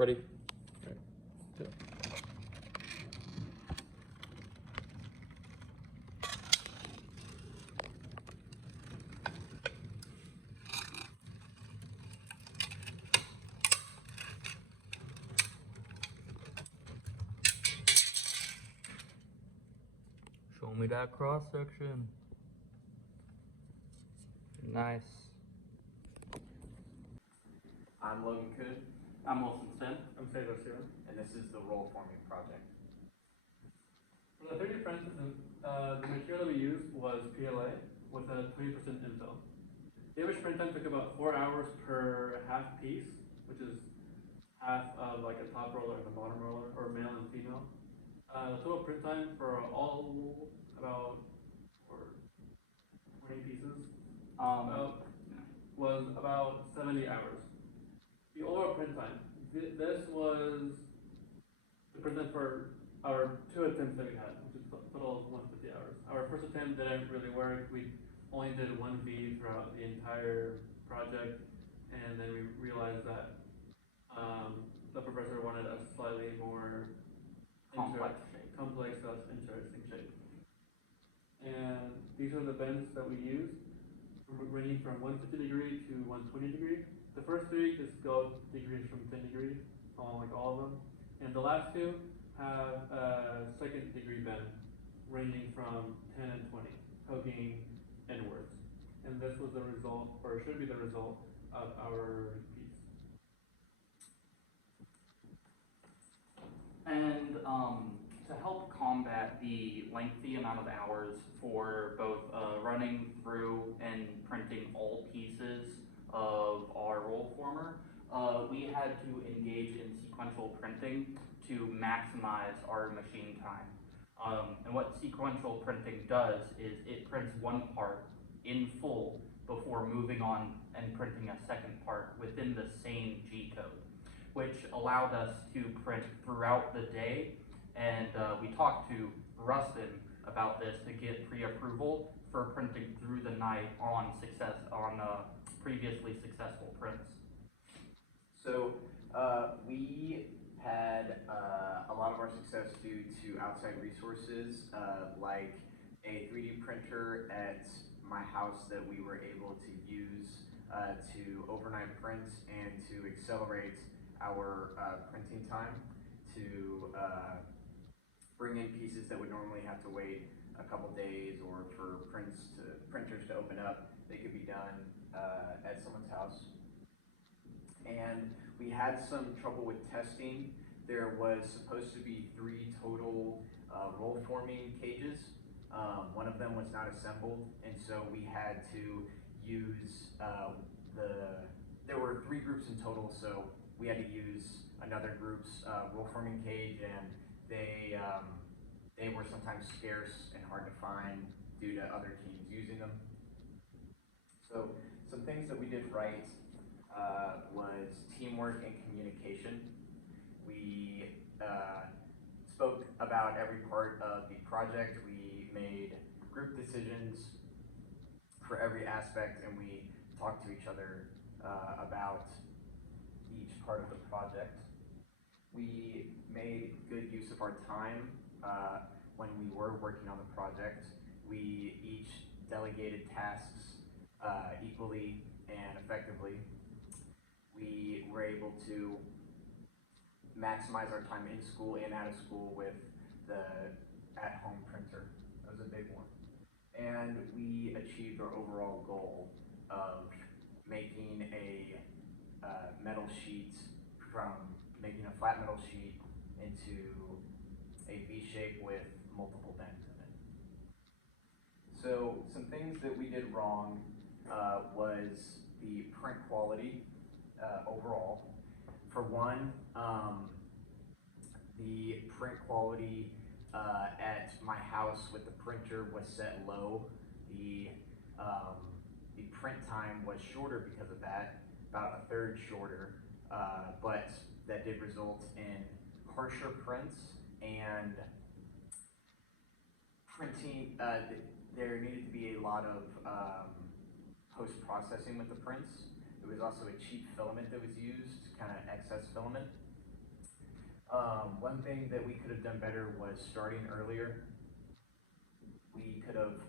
Ready? Right. Yeah. Show me that cross section. Nice. I'm Logan Kuhn. I'm Wilson Sten. I'm Pedro Sierra. And this is the Roll Forming project. For the 3D print, the material that we used was PLA with a 20% infill. The average print time took about 4 hours per half piece, which is half of like a top roller and a bottom roller, or male and female. The total print time for all about 20 pieces was about 70 hours. The overall print time, this was the print time for our 2 attempts that we had, which is total of 150 hours. Our first attempt didn't really work. We only did 1 V throughout the entire project, and then we realized that the professor wanted a slightly more Complex shape. Complex, interesting shape. And these are the bends that we used, ranging from 150 degree to 120 degree. The first 3 just go degrees from 10 degree, like all of them. And the last 2 have a second degree bend, ranging from 10 and 20, poking inwards. And this was the result, or should be the result, of our piece. And to help combat the lengthy amount of hours for both running through and printing all pieces of our roll former, we had to engage in sequential printing to maximize our machine time. And what sequential printing does is it prints one part in full before moving on and printing a second part within the same G code, which allowed us to print throughout the day. And we talked to Rustin about this to get pre-approval for printing through the night on previously successful prints. So we had a lot of our success due to outside resources, like a 3D printer at my house that we were able to use to overnight print and to accelerate our printing time, to bring in pieces that would normally have to wait a couple days, or for printers to open up. They could be done at someone's house. And we had some trouble with testing. There was supposed to be 3 total roll forming cages. One of them was not assembled, and so we had to use there were 3 groups in total, so we had to use another group's roll forming cage, and they were sometimes scarce and hard to find due to other teams using them. So some things that we did right was teamwork and communication. We spoke about every part of the project. We made group decisions for every aspect, and we talked to each other about each part of the project. We made good use of our time when we were working on the project. We each delegated tasks equally and effectively. We were able to maximize our time in school and out of school with the at-home printer. That was a big one. And we achieved our overall goal of making a metal sheet, from making a flat metal sheet into a V shape with multiple bends in it. So some things that we did wrong was the print quality overall. For one, the print quality at my house with the printer was set low. The print time was shorter because of that, about 1/3 shorter, but that did result in harsher prints and printing. There needed to be a lot of post-processing with the prints. There was also a cheap filament that was used, kind of excess filament. One thing that we could have done better was starting earlier. We could have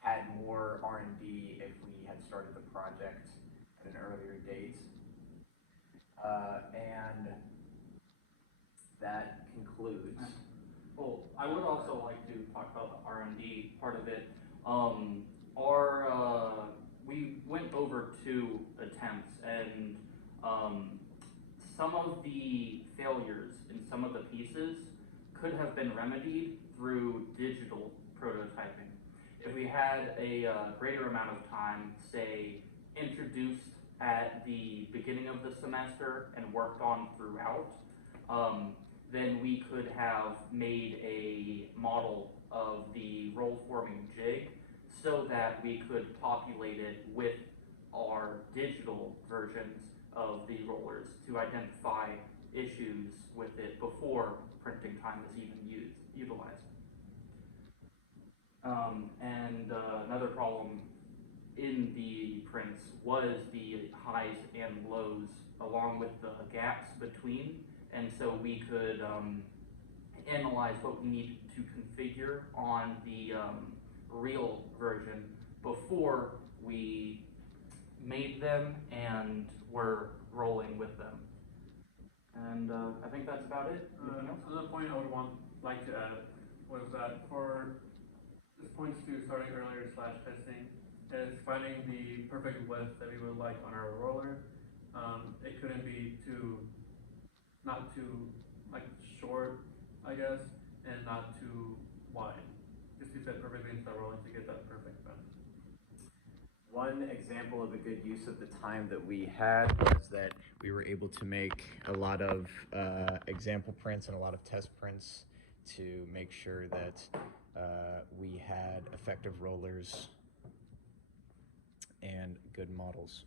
had more R&D if we had started the project at an earlier date. And that concludes. Well, I would also like to talk about the R&D part of it. We went over 2 attempts, and some of the failures in some of the pieces could have been remedied through digital prototyping. If we had a greater amount of time, say, introduced at the beginning of the semester and worked on throughout, then we could have made a model of the roll forming jig so that we could populate it with our digital versions of the rollers to identify issues with it before printing time is even utilized. Another problem in the prints was the highs and lows along with the gaps between, and so we could analyze what we need to configure on the real version before we made them and were rolling with them. And I think that's about it. Anything else? Another point I would like to add was that for this points to starting earlier / testing is finding the perfect width that we would like on our roller. It couldn't be not too like short, I guess, and not too wide. Just to fit perfectly into the rolling to get that perfect bend. One example of a good use of the time that we had was that we were able to make a lot of example prints and a lot of test prints to make sure that we had effective rollers and good models.